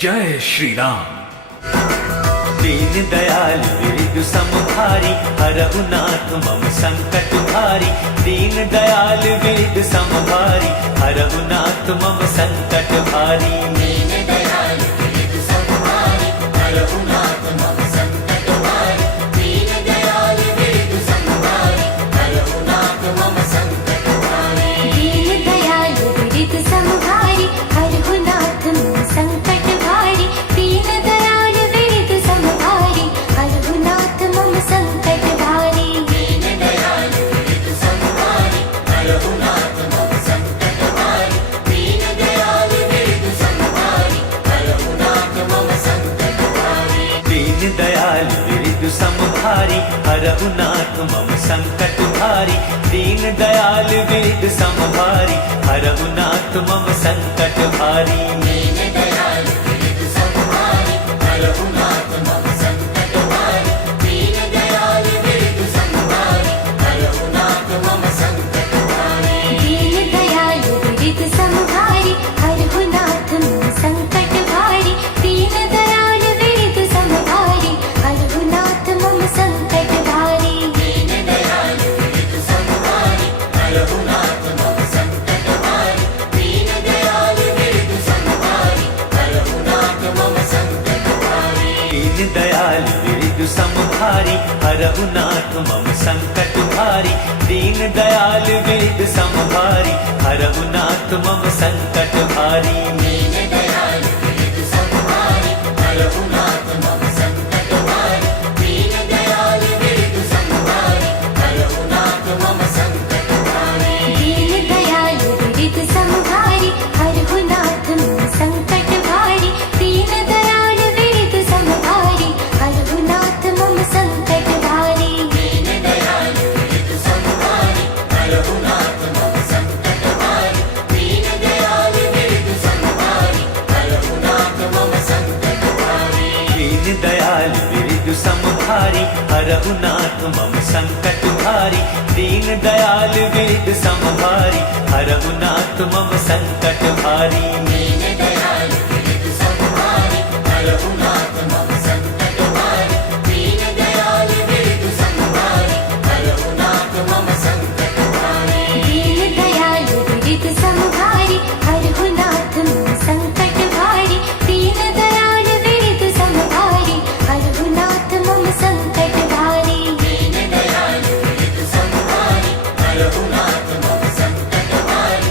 जय श्री राम। दीन दयाल विरधु समभारी, हरहु नाथ मम संकट भारी। दीन दयाल विरधु समभारी, हरहु नाथ मम संकट भारी। दीन दयाल विरधु समभारी, हरहु नाथ मम संकट भारी। दीन दयाल विरधु समभारी, हरहु नाथ मम संकट भारी। दीन दयाल विरधु समभारी, हरहु नाथ मम संकट भारी। दीन दयाल विरधु समभारी, हरहु नाथ मम संकट भारी। दीन दयाल विरधु समभारी, हरहु नाथ मम संकट भारी। दीन दयाल विरधु समभारी, हरहु नाथ मम संकट भारी। दीन दयाल विरधु समभारी, हरहु नाथ मम संकट भारी। दीन दयाल विरधु समभारी, हरहु नाथ मम संकट भारी। दीन दयाल विरधु समभारी, हरहु नाथ मम संकट भारी। दीन दयाल विरधु समभारी, हरहु नाथ मम संकट भारी। दीन दयाल विरधु समभारी, हरहु नाथ मम संकट भारी। दीन दयाल विरधु समभारी, हरहु नाथ मम संकट भारी। दीन दयाल विरधु समभारी, हरहु नाथ मम संकट भारी। दीन दयाल विरधु समभारी, हरहु नाथ मम संकट भारी। दीन दयाल विरधु समभारी, हरहु नाथ मम संकट भारी। दीन दयाल विरधु समभारी, हरहु नाथ मम संकट भारी। दीन दयाल विरधु समभारी, हरहु नाथ मम संकट भारी। दीन दयाल विरधु समभारी, हरहु नाथ मम संकट भारी। दीन दयाल विरधु समभारी, हरहु नाथ मम संकट भारी। दीन दयाल विरधु समभारी, हरहु नाथ मम संकट भारी। दीन दयाल विरधु समभारी, हरहु नाथ मम संकट भारी। दीन दयाल विरधु समभारी, हरहु नाथ मम संकट भारी। दीन दयाल विरधु समभारी, हरहु नाथ मम संकट भारी। दीन दयाल विरधु समभारी, हरहु नाथ मम संकट भारी। दीन दयाल विरधु समभारी, हरहु नाथ मम संकट भारी। दीन दयाल विरधु समभारी, हरहु नाथ मम संकट भारी। दीन दयाल विरधु समभारी, हरहु नाथ मम संकट भारी। दीन दयाल विरधु समभारी, हरहु नाथ मम संकट भारी। दीन दयाल विरधु समभारी, हरहु नाथ मम संकट भारी।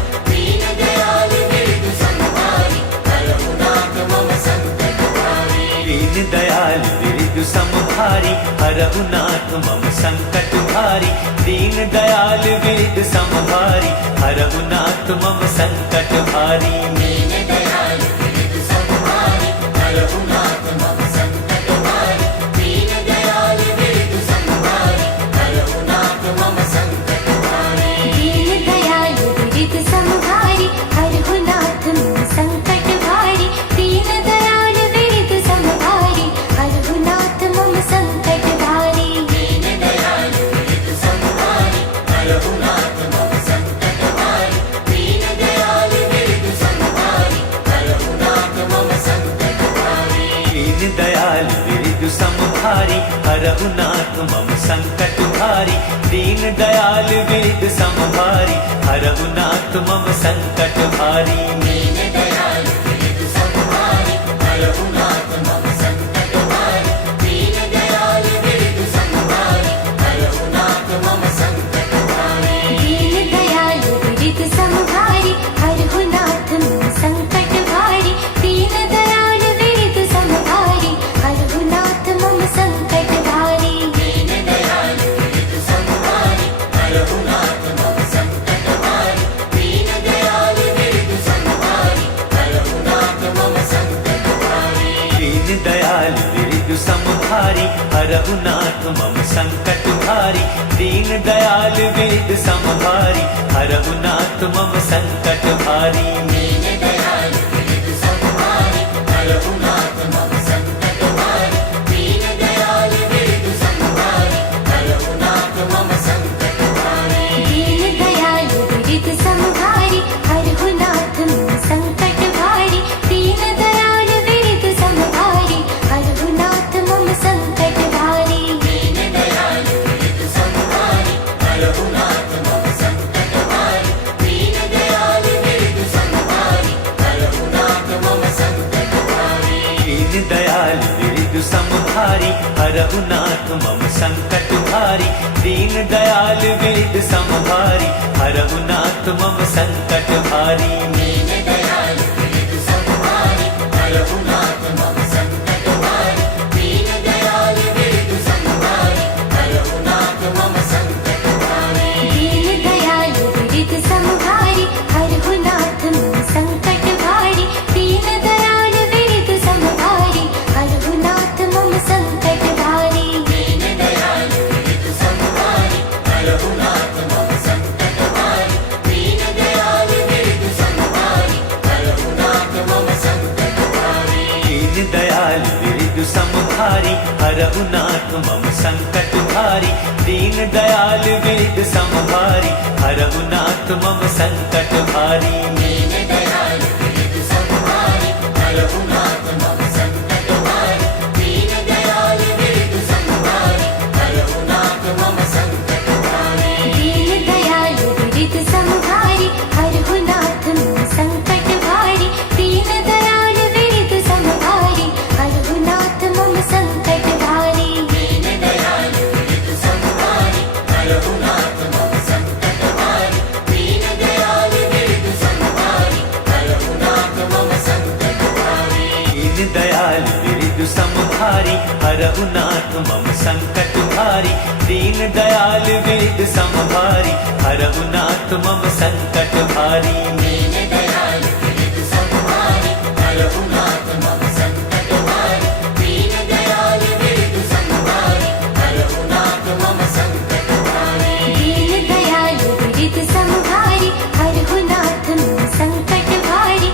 दीन दयाल विरधु समभारी, हरहु नाथ मम संकट भारी। दीन दयाल विरधु समभारी, हरहु नाथ मम संकट भारी। दीन दयाल विरधु समभारी, हरहु नाथ मम संकट भारी। दीन दयाल विरधु समभारी, हरहु नाथ मम संकट भारी। दीन दयाल विरधु समभारी, हरहु नाथ मम संकट भारी। दीन दयाल विरधु समभारी, हरहु नाथ मम संकट भारी। दीन दयाल विरधु समभारी, हरहु नाथ मम संकट भारी। दीन दयाल विरधु समभारी, हरहु नाथ मम संकट भारी। दीन दयाल विरधु समभारी, हरहु नाथ मम संकट भारी। दीन दयाल विरधु समभारी, हरहु नाथ मम संकट भारी। दीन दयाल विरधु समभारी, हरहु नाथ मम संकट भारी। दीन दयाल विरधु समभारी, हरहु नाथ मम संकट भारी। दीन दयाल विरधु समभारी, हरहु नाथ मम संकट भारी। दीन दयाल विरधु समभारी, हरहु नाथ मम संकट भारी। दीन दयाल विरधु समभारी, हरहु नाथ मम संकट भारी। दीन दयाल विरधु समभारी, हरहु नाथ मम संकट भारी। दीन दयाल विरधु समभारी, हरहु नाथ मम संकट भारी। दीन दयाल विरधु समभारी, हरहु नाथ मम संकट भारी। दीन दयाल विरधु समभारी, हरहु नाथ मम संकट भारी। दीन दयाल विरधु समभारी, हरहु नाथ मम संकट भारी। दीन दयाल विरधु समभारी, हरहु नाथ मम संकट भारी। दीन दयाल विरधु समभारी, हरहु नाथ मम संकट भारी। दीन दयाल विरधु दीन दयाल विरजु समभारी हरहु नाथ मम संकट भारी दीन दयाल विरजु समभारी हरहु नाथ मम संकट भारी दीन दयाल विरजु समभारी हरहु नाथ मम संकट भारी दीन दयाल विरजु समभारी हरहु नाथ मम संकट भारी दीन दयाल विरजु समभारी हरहु नाथ मम संकट भारी दीन दयाल विरजु समभारी हरहु नाथ मम संकट भारी दीन दयाल विरजु समभारी हरहु नाथ मम संकट भारी दीन दयाल विरजु समभारी हरहु नाथ मम संकट भारी दीन दयाल विरजु समभारी हरहु नाथ मम संकट भारी दीन दयाल विरजु समभारी हरहु नाथ मम संकट भारी दीन दयाल विरजु समभारी हरहु नाथ मम संकट भारी दीन दयाल विरजु समभारी हरहु नाथ मम संकट भारी दीन दयाल विरजु समभारी हरहु नाथ मम संकट भारी दीन दयाल विरजु समभारी हरहु नाथ मम संकट भारी दीन दयाल विरजु समभारी हरहु नाथ मम संकट भारी दीन दयाल विरजु समभारी हरहु नाथ मम संकट भारी दीन दयाल विरजु समभारी हरहु नाथ मम संकट भारी दीन दयाल विरजु समभारी हरहु नाथ मम संकट भारी दीन दयाल विरजु समभारी हरहु नाथ मम संकट भारी दीन दयाल विरजु समभारी हरहु नाथ मम संकट भारी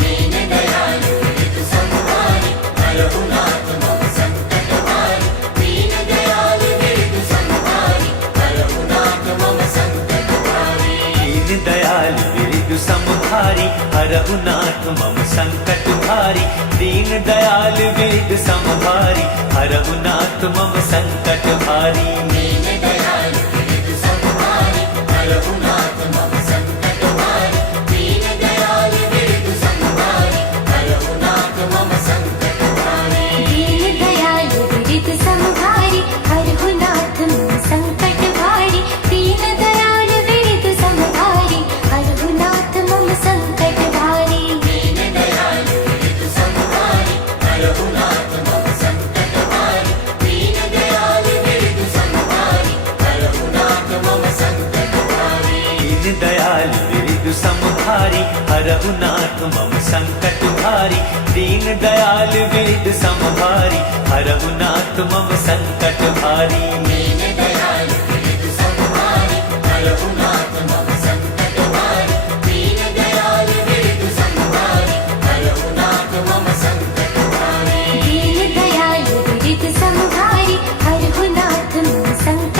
दीन दयाल विरजु समभारी हरहु नाथ मम संकट भारी दीन दयाल विरजु समभारी हरहु नाथ मम संकट भारी दीन दयाल विरजु समभारी हरहु नाथ मम संकट भारी दीन दयाल विरजु समभारी हरहु नाथ मम संकट भारी दीन दयाल विरजु समभारी हरहु नाथ मम संकट भारी दीन दयाल विरजु समभारी हरहु नाथ मम संकट भारी दीन दयाल विरजु समभारी हरहु नाथ मम संकट भारी दीन दयाल विरजु समभारी हरहु नाथ मम संकट भारी दीन दयाल विरजु समभारी हरहु नाथ मम संकट भारी दीन दयाल विरजु समभारी हरहु नाथ मम संकट भारी दीन दयाल विरजु समभारी हरहु नाथ मम संकट भारी दीन दयाल विरजु समभारी हरहु नाथ मम संकट भारी दीन दयाल विरजु समभारी हरहु नाथ मम संकट भारी दीन दयाल विरजु समभारी हरहु नाथ मम संकट भारी दीन दयाल विरजु समभारी हरहु नाथ मम संकट भारी दीन दयाल विरजु समभारी हरहु नाथ मम संकट भारी दीन दयाल विरजु समभारी हरहु नाथ मम संकट भारी दीन दयाल विरजु समभारी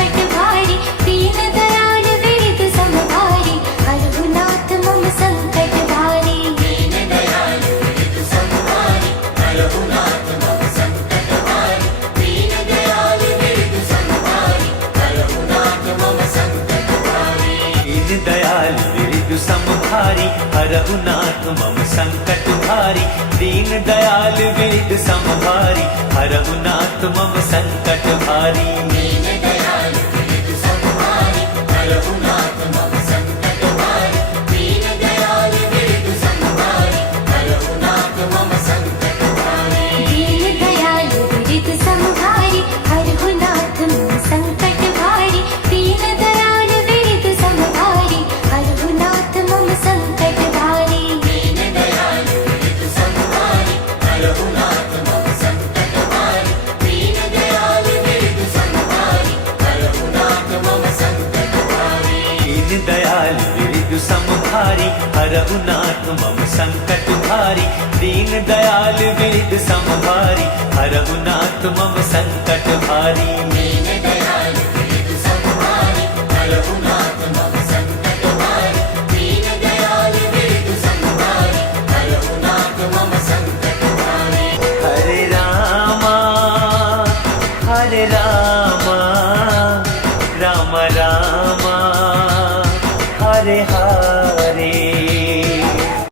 हरहु नाथ मम संकट भारी दीन दयाल विरजु समभारी हरहु नाथ मम संकट भारी दीन दयाल विरजु समभारी हरहु नाथ मम संकट भारी दीन दयाल विरजु समभारी हरहु नाथ मम संकट भारी दीन दयाल विरजु समभारी हरहु नाथ मम संकट भारी दीन दयाल विरजु समभारी हरहु नाथ मम संकट भारी दीन दयाल विरजु समभारी हरहु नाथ मम संकट भारी दीन दयाल विरजु समभारी हरहु नाथ मम संकट भारी दीन दयाल विरजु समभारी हरहु नाथ मम संकट भारी दीन दयाल विरजु समभारी हरहु नाथ मम संकट भारी दीन दयाल विरजु समभारी हरहु नाथ मम संकट भारी दीन दयाल विरजु समभारी हरहु नाथ मम संकट भारी दीन दयाल विरजु समभारी हरहु नाथ मम संकट भारी दीन दयाल विरजु समभारी हरहु नाथ मम संकट भारी दीन दयाल विरजु समभारी हरहु नाथ मम संकट भारी हरे रामा हरे रामा